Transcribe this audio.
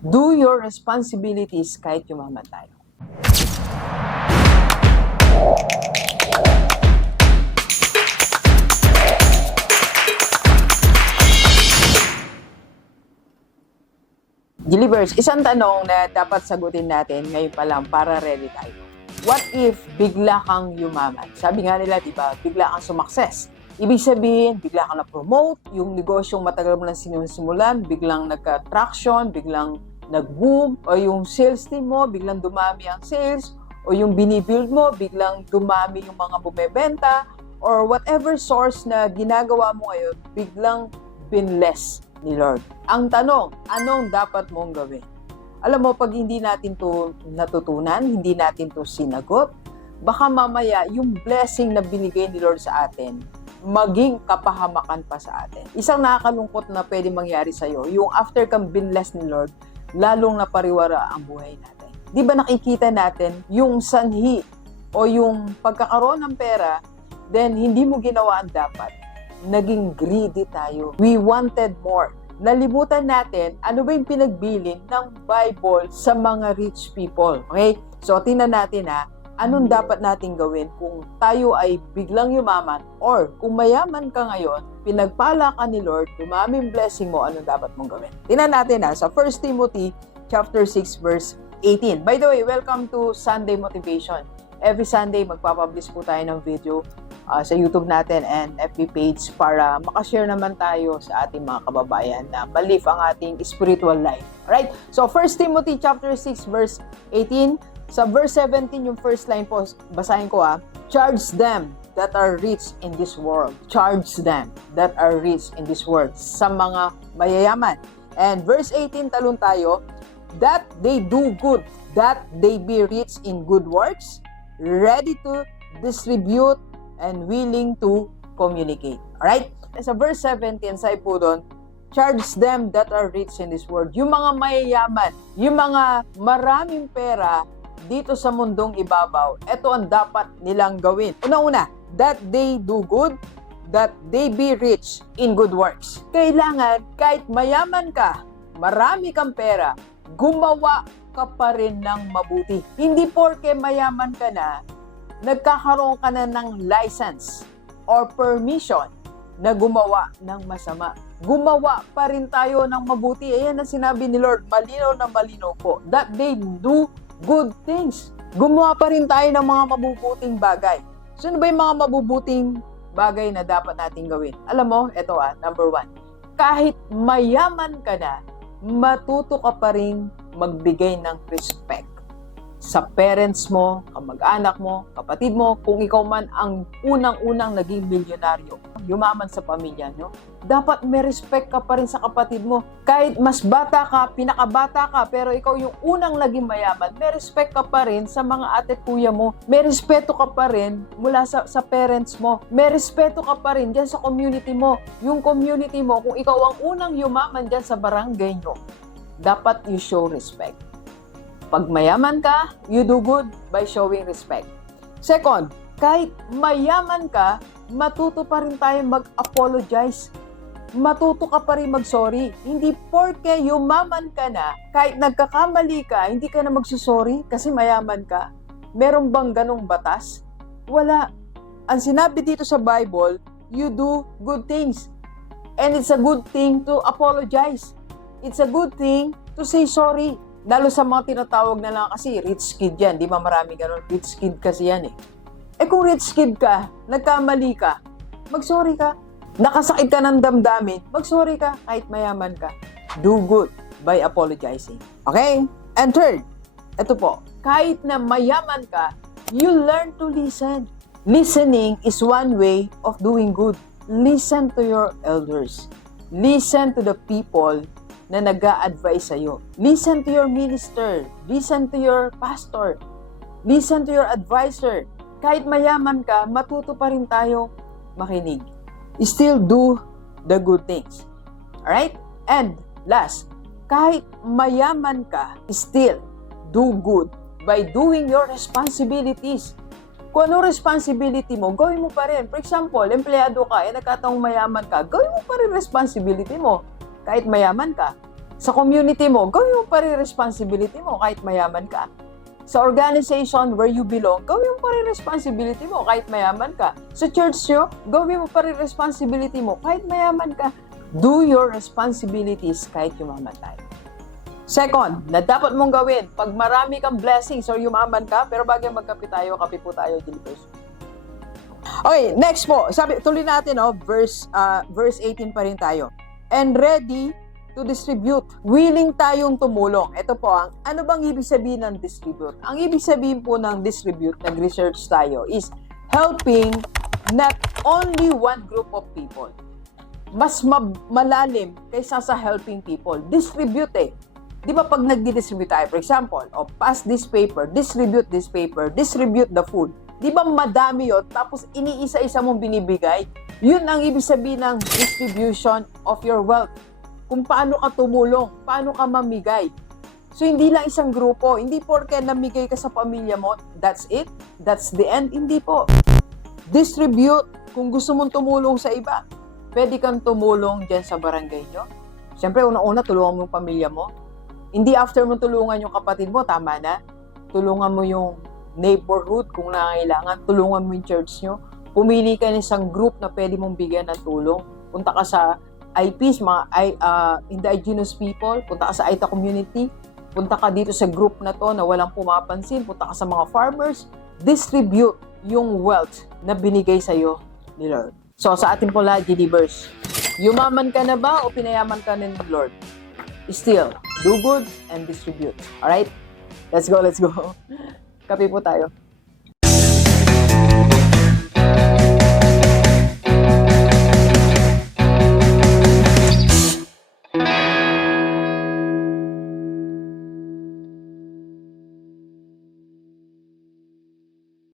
Do your responsibilities kahit yumaman tayo. Delivers, isang tanong na dapat sagutin natin ngayon pa lang para ready tayo. What if bigla kang yumaman? Sabi nga nila, di ba, bigla kang sumakses. Ibig sabihin, bigla kang na-promote, yung negosyong matagal mo lang sinisimulan, biglang nagka-traction, biglang nag-boom, o yung sales team mo, biglang dumami ang sales, o yung binibuild mo, biglang dumami yung mga bumebenta, or whatever source na ginagawa mo ngayon, biglang binless ni Lord. Ang tanong, anong dapat mong gawin? Alam mo, pag hindi natin to natutunan, hindi natin to sinagot, baka mamaya yung blessing na binigay ni Lord sa atin, maging kapahamakan pa sa atin. Isang nakakalungkot na pwede mangyari sa'yo, yung after kang binless ni Lord, lalong napariwara ang buhay natin. Di ba nakikita natin yung sanhi o yung pagkakaroon ng pera, then hindi mo ginawa ang dapat. Naging greedy tayo. We wanted more nalimutan natin ano ba yung pinagbilin ng Bible sa mga rich people. Okay? So, tingnan natin ha, anong dapat natin gawin kung tayo ay biglang yumaman or kung mayaman ka ngayon, pinagpala ka ni Lord, dumami yung blessing mo, anong dapat mong gawin. Tingnan natin ha, sa 1 Timothy chapter 6 verse 18. By the way, welcome to Sunday Motivation. Every Sunday, magpapublish po tayo ng video uh, sa YouTube natin and FB page para makashare naman tayo sa ating mga kababayan na believe ang ating spiritual life. Alright? So, 1 Timothy chapter 6 verse 18. Sa verse 17, yung first line po, basahin ko ah. Charge them that are rich in this world. Charge them that are rich in this world. Sa mga mayayaman. And verse 18, talon tayo, that they do good, that they be rich in good works, ready to distribute and willing to communicate. Alright? Sa verse 17, sa po doon, charge them that are rich in this world. Yung mga mayayaman, yung mga maraming pera dito sa mundong ibabaw, ito ang dapat nilang gawin. Una-una, that they do good, that they be rich in good works. Kailangan, kahit mayaman ka, marami kang pera, gumawa ka pa rin ng mabuti. Hindi porke mayaman ka na, nagkakaroon ka na ng license or permission na gumawa ng masama. Gumawa pa rin tayo ng mabuti. Ayan ang sinabi ni Lord, malinaw na malinaw po, that they do good things. Gumawa pa rin tayo ng mga mabubuting bagay. So, ano ba yung mga mabubuting bagay na dapat natin gawin? Alam mo, ito ah, number one. Kahit mayaman ka na, matuto ka pa rin magbigay ng respect sa parents mo, kamag-anak mo, kapatid mo, kung ikaw man ang unang-unang naging milyonaryo, yumaman sa pamilya nyo, dapat may respect ka pa rin sa kapatid mo. Kahit mas bata ka, pinakabata ka, pero ikaw yung unang naging mayaman, may respect ka pa rin sa mga ate at kuya mo. May respeto ka pa rin mula sa, sa parents mo. May respeto ka pa rin dyan sa community mo. Yung community mo, kung ikaw ang unang yumaman dyan sa barangay nyo, dapat you show respect. Pag mayaman ka, you do good by showing respect. Second, kahit mayaman ka, matuto pa rin tayo mag-apologize. Matuto ka pa rin mag-sorry. Hindi porke yumaman ka na, kahit nagkakamali ka, hindi ka na magsusorry kasi mayaman ka. Meron bang ganong batas? Wala. Ang sinabi dito sa Bible, you do good things. And it's a good thing to apologize. It's a good thing to say sorry. Lalo sa mga tinatawag na lang kasi rich kid yan. Di ba marami ganun? Rich kid kasi yan eh. Eh kung rich kid ka, nagkamali ka, mag-sorry ka. Nakasakit ka ng damdamin, mag-sorry ka kahit mayaman ka. Do good by apologizing. Okay? And third, ito po, kahit na mayaman ka, you learn to listen. Listening is one way of doing good. Listen to your elders. Listen to the people na nag advise sa'yo. Listen to your minister. Listen to your pastor. Listen to your advisor. Kahit mayaman ka, matuto pa rin tayo makinig. Still do the good things. Alright? And last, kahit mayaman ka, still do good by doing your responsibilities. Kung ano responsibility mo, gawin mo pa rin. For example, empleyado ka, eh, nagkataong mayaman ka, gawin mo pa rin responsibility mo kahit mayaman ka. Sa community mo, gawin mo pa rin responsibility mo kahit mayaman ka. Sa organization where you belong, gawin mo pa rin responsibility mo kahit mayaman ka. Sa church nyo, gawin mo pa rin responsibility mo kahit mayaman ka. Do your responsibilities kahit yumaman tayo. Second, na dapat mong gawin, pag marami kang blessings or yumaman ka, pero bago magkape tayo, kape po tayo, Jellyfish. Okay, next po. Sabi, tuloy natin, oh, verse, ah, verse 18 pa rin tayo. And ready to distribute. Willing tayong tumulong. Ito po, ang, ano bang ibig sabihin ng distribute? Ang ibig sabihin po ng distribute, nag-research tayo, is helping not only one group of people. Mas ma- malalim kaysa sa helping people. Distribute eh. Di ba pag nag-distribute tayo, for example, o pass this paper, distribute this paper, distribute the food. Di ba madami yun, tapos iniisa-isa mong binibigay? Yun ang ibig sabihin ng distribution of your wealth. Kung paano ka tumulong, paano ka mamigay. So, hindi lang isang grupo. Hindi porke namigay ka sa pamilya mo, that's it, that's the end. Hindi po. Distribute. Kung gusto mong tumulong sa iba, pwede kang tumulong dyan sa barangay nyo. Siyempre, una-una, tulungan mo yung pamilya mo. Hindi after mo tulungan yung kapatid mo, tama na. Tulungan mo yung neighborhood kung nangangailangan. Tulungan mo yung church nyo. Pumili ka ng isang group na pwede mong bigyan ng tulong. Punta ka sa IPs, mga uh, indigenous people. Punta ka sa Aita community. Punta ka dito sa group na to na walang pumapansin. Punta ka sa mga farmers. Distribute yung wealth na binigay sa'yo ni Lord. So, sa ating po lahat, believers, yumaman ka na ba o pinayaman ka ni Lord? Still, do good and distribute. Alright? Let's go, let's go. Kape po tayo.